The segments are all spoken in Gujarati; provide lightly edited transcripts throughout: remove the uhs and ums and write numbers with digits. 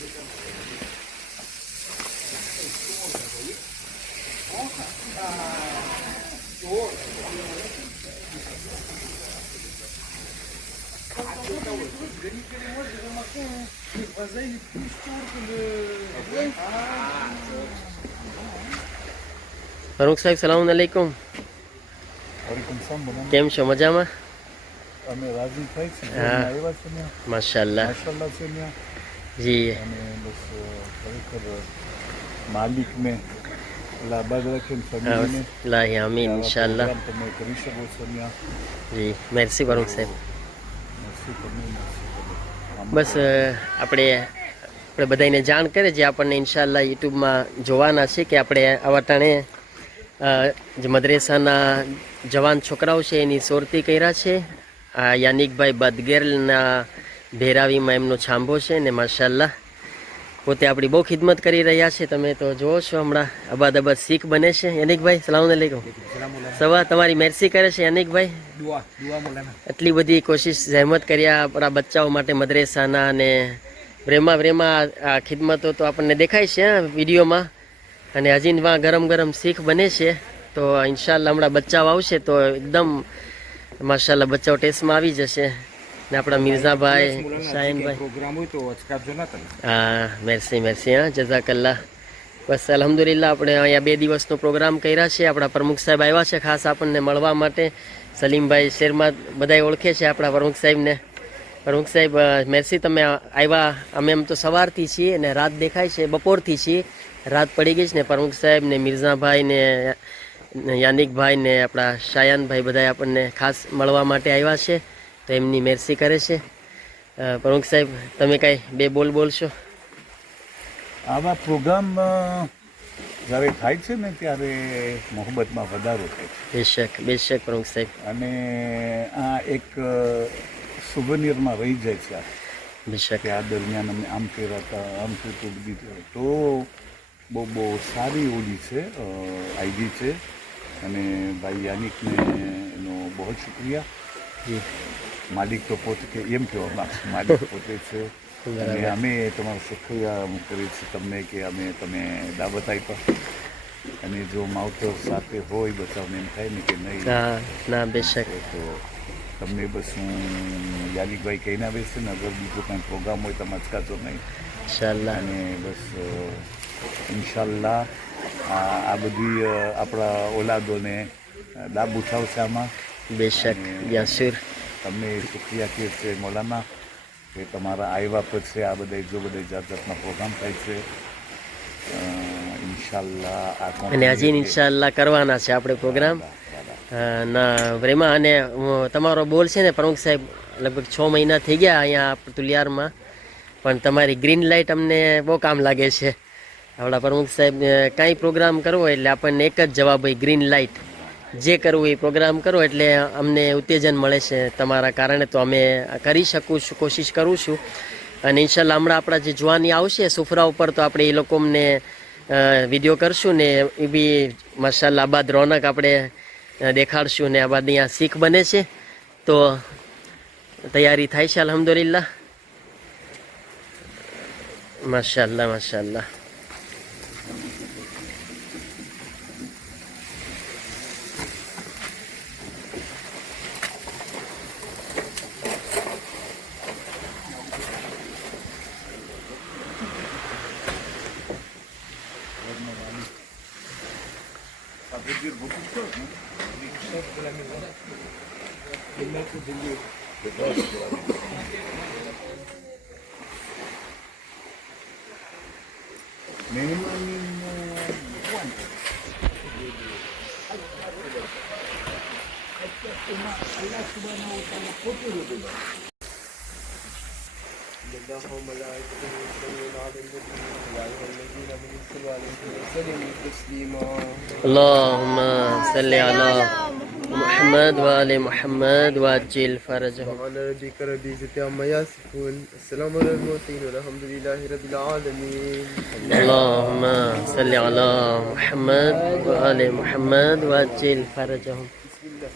ફરૂખ સાહેબ, સલામ અલૈકુમ. કેમ છો? મજામાં? અમે રાજી થાય છે. હા, આવ્યા છે ને, માશાલ્લાહ માશાલ્લાહ છે ને. જી. અને બસ ખરેખર માલિકને લાબાદ રાખે ફેમિલીને લાહી આમીન ઇન્શાલ્લાહ. તમે કરી શકો છો ત્યાં. જી, મેરસી ફરૂખ સાહેબ. મસ્તી તમે બસ આપણે બધાને જાણ કરે જે આપણને ઇન્શાલ્લાહ યુટ્યુબમાં જોવાના છે કે આપણે આવા ટાણે જે મદ્રેસાના જવાન છોકરાઓ છે એની સોરતી કર્યા છે. યાનિકભાઈ બદગેરના ભેરાવીમાં એમનો છાંભો છે ને માશાલ્લાહ પોતે આપણી બહુ ખિદમત કરી રહ્યા છે. તમે તો જુઓ છો હમણાં અબાદ શીખ બને છે. યાનિકભાઈ, સલામ અલૈકુમ. સવા તમારી મેરસી કરે છે યાનિકભાઈ. એટલી બધી કોશિશ જહેમત કર્યા આપણા બચ્ચાઓ માટે મદ્રેસાના અને પ્રેમા આ ખિદમતો તો આપણને દેખાય છે વિડીયોમાં. અને હજી ગરમ ગરમ શીખ બને છે. તો ઇન્શાલ્લાહ હમણાં બચ્ચાઓ આવશે તો એકદમ માશાલ્લાહ બચ્ચાઓ ટેસ્ટમાં આવી જશે. ને આપણા મિર્ઝાભાઈ, શાહીનભાઈ. હા, મેરસી હા, જઝાકલ્લાહ. બસ અલ્હમ્દુલિલ્લાહ આપણે અહીંયા 2 દિવસનો પ્રોગ્રામ કર્યા છે. આપણા પ્રમુખ સાહેબ આવ્યા છે ખાસ આપણને મળવા માટે. સલીમભાઈ શેરમાં બધાય ઓળખે છે આપણા પ્રમુખ સાહેબને. પ્રમુખ સાહેબ મેરસી તમે આવ્યા. અમે એમ તો સવારથી છીએ ને રાત દેખાય છે બપોરથી છીએ. રાત પડી ગઈ છે ને પ્રમુખ સાહેબ ને મિર્ઝાભાઈ ને યાનિકભાઈ ને આપણા શાયાનભાઈ બધા આપણને ખાસ મળવા માટે આવ્યા છે. તો એમની મેરસી કરે છે. પ્રમુખ સાહેબ તમે કાંઈ 2 બોલ બોલશો? આવા પ્રોગ્રામ જ્યારે થાય છે ને ત્યારે મોહબ્બતમાં વધારો થાય છે. બેશક પ્રમુખ સાહેબ. અને આ એક સુવનિયરમાં રહી જાય છે. બેશક. કે આ દરમિયાન અમે આમ કર્યા હતા, આમ થતું બધું. તો બહુ સારી ઓલી છે, આઈડી છે. અને ભાઈ યાનિકને એનો બહુ શુક્રિયા. માલિક તો પોતે કે એમ કહેવામાં માલિક પોતે છે. અને અમે તમારો શુક્રિયા કરીએ છીએ તમને કે તમે દાવત આપ્યા. અને જો માવતર સાથે હોય બચાવને એમ થાય ને કે નહીં ના બેશક. તો તમને બસ હું યાનિકભાઈ કહીને આવે છે ને અગર બીજો કાંઈ પ્રોગ્રામ હોય તમે અચકાશો નહીં ઇન્શાલ્લાહ. અને બસ ઇન્શાલ્લાહ આ બધી આપણા ઓલાદોને લાભ ઉઠાવશે આમાં. બેશક યાસુર. તમને શુક્રિયા કહે છે મૌલાના કે તમારા આવ્યા પછી આ બધા જો બધા જાતના પ્રોગ્રામ થાય છે. ઇન્શાલ્લાહ અને હજી ઇન્શાલ્લાહ કરવાના છે આપણે પ્રોગ્રામ. ના પ્રેમા અને તમારો બોલ છે ને પ્રમુખ સાહેબ લગભગ 6 મહિના થઈ ગયા અહીંયા તુલિયારમાં. પણ તમારી ગ્રીન લાઇટ અમને બહુ કામ લાગે છે. આપણા પ્રમુખ સાહેબ કાંઈ પ્રોગ્રામ કરવો એટલે આપણને એક જ જવાબ હોય, ગ્રીન લાઇટ. જે કરવું એ પ્રોગ્રામ કરો એટલે અમને ઉત્તેજન મળે છે તમારા કારણે. તો અમે કરી શકું છું, કોશિશ કરું છું. અને ઇન્શાલ્લાહ હમણાં આપણા જે જવાની આવશે સુફરા ઉપર તો આપણે એ લોકો અમને વિડીયો કરશું ને એ બી માશાલ્લાહ આબાદ રોનક આપણે દેખાડશું. ને આબાદ અહીંયા શીખ બને છે તો તૈયારી થાય છે અલ્હમ્દુલિલ્લાહ. માશાલ્લાહ. اللهم صل على محمد وآل محمد وعجل فرجهم. سبحان ربك رب العزة عما يصفون، السلام على المرسلين والحمد لله رب العالمين. اللهم صل على محمد وآل محمد وعجل فرجهم. بسم الله.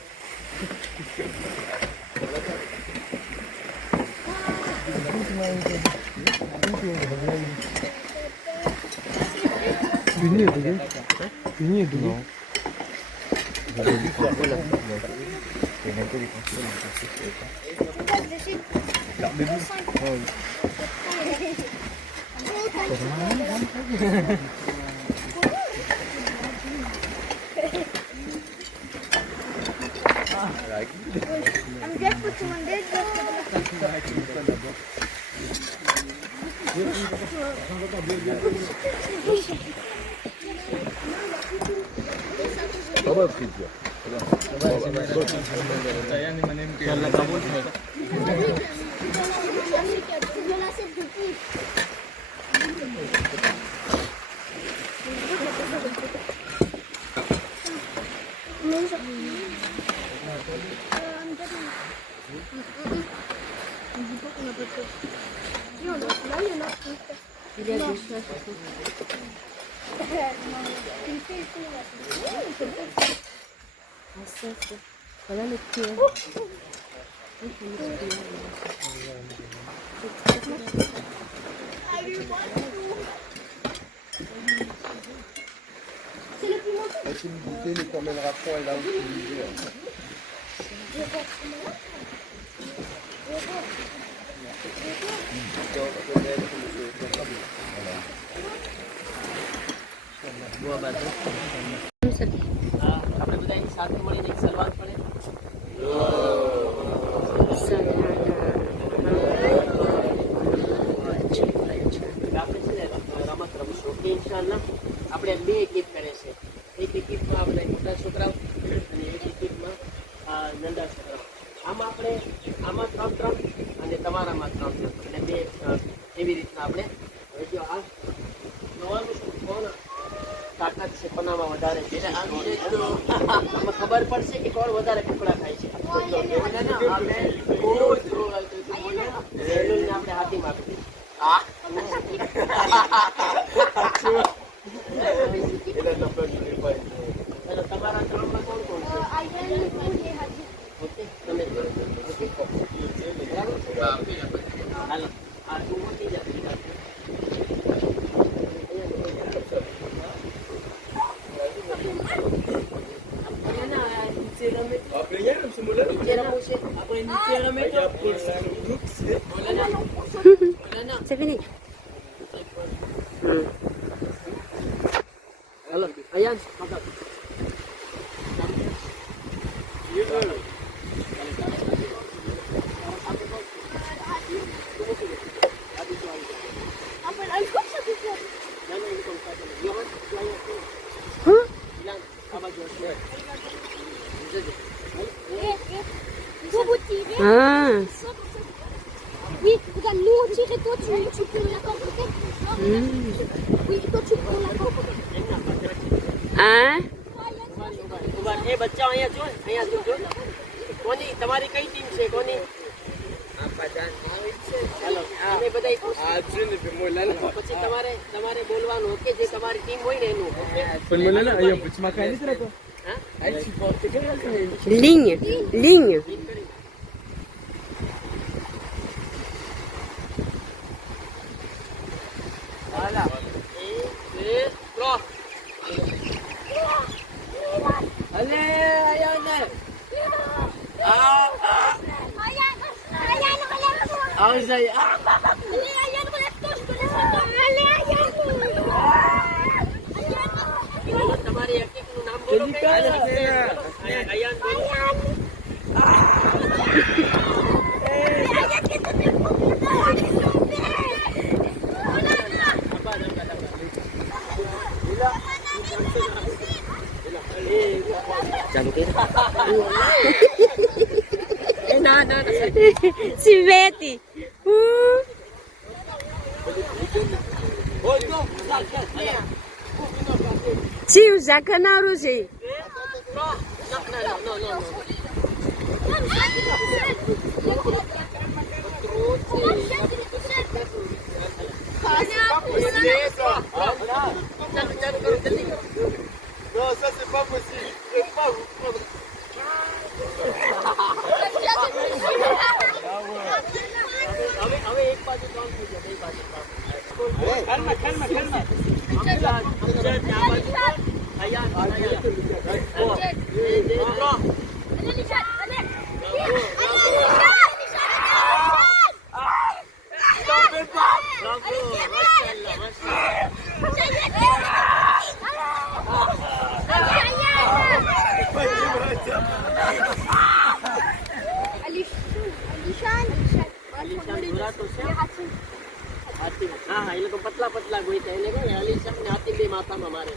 I'm just putting one there. C'est une bouteille, les t'emmènera point là où tu disais. આપણે બધા એની સાથે મળીને એક સલવાન પડે આપણે છે ને રમત રમશું કે ઇન્શાલ્લાહ આપણે બે કીટ કરે છે એક કીટમાં આપણે મોટા છોકરાઓ અને એક કીટમાં નાના છોકરાઓ આમાં આપણે આમાં 3-3 અને તમારામાં 3-3 એટલે બે એવી રીતના આપણે હવે જો આ જોવાનું શું કોણ તાકાત છે કોનામાં વધારે છે આમાં ખબર પડશે કે કોણ વધારે કપડા ખાય છે આપણે હાથીમાં આપી તમારા ક્રમમાં કોણ કોણ છે ઓકે તમે ઓકે હાલો આ તું મોટી જતી C'est fini. Hello, Ayan, makan. Ah. Oui, regarde, nous on tire et toi tu prends la corde, ok? Oui, et toi tu prends la corde. Ah. એ બચ્ચા અહીંયા જો અહીંયા જો કોની તમારી કઈ ટીમ છે કોની હાલો અમે બધા પછી તમારે બોલવાનું ઓકે જે તમારી ટીમ હોય ને એનું Ligne. Ligne. voilà et 3 allez Ayane Allez, તમારી એક્ટિંગ નું નામ બોલો અયાન Silvete. Tio, Zaca Naruzi. Non, ça c'est pas possible. Je peux pas vous prendre. હવે એક બાજુ કામ થઈ જાય બે બાજુ કામ હા હા, એ લોકો પતલા પતલા ગોઈતા એને કહે અલીશાન ને હાથી બે માથામાં મારે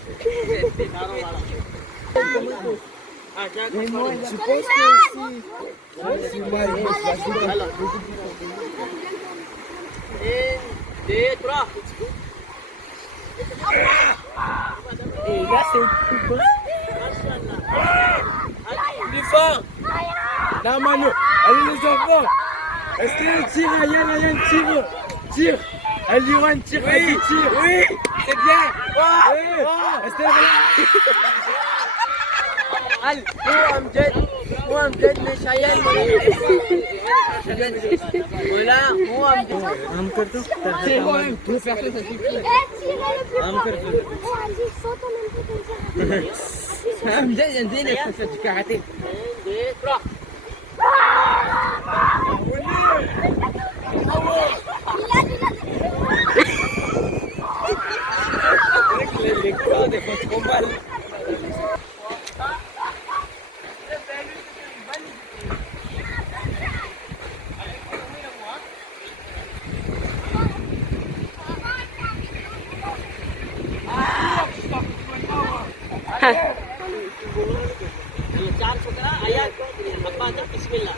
છે કારો વાળા છે. હા, જા Non, Manu, allez les enfants. Est-ce qu'il y a un tir, Ayane, Ayane, tire. Tire. Allez, Yohan, tire, oui, tire. Oui, c'est bien. Est-ce qu'il y a ચાર છોકરા આયા પપ્પા હતા બિસ્મિલ્લાહ.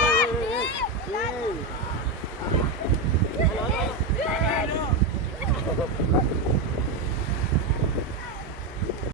un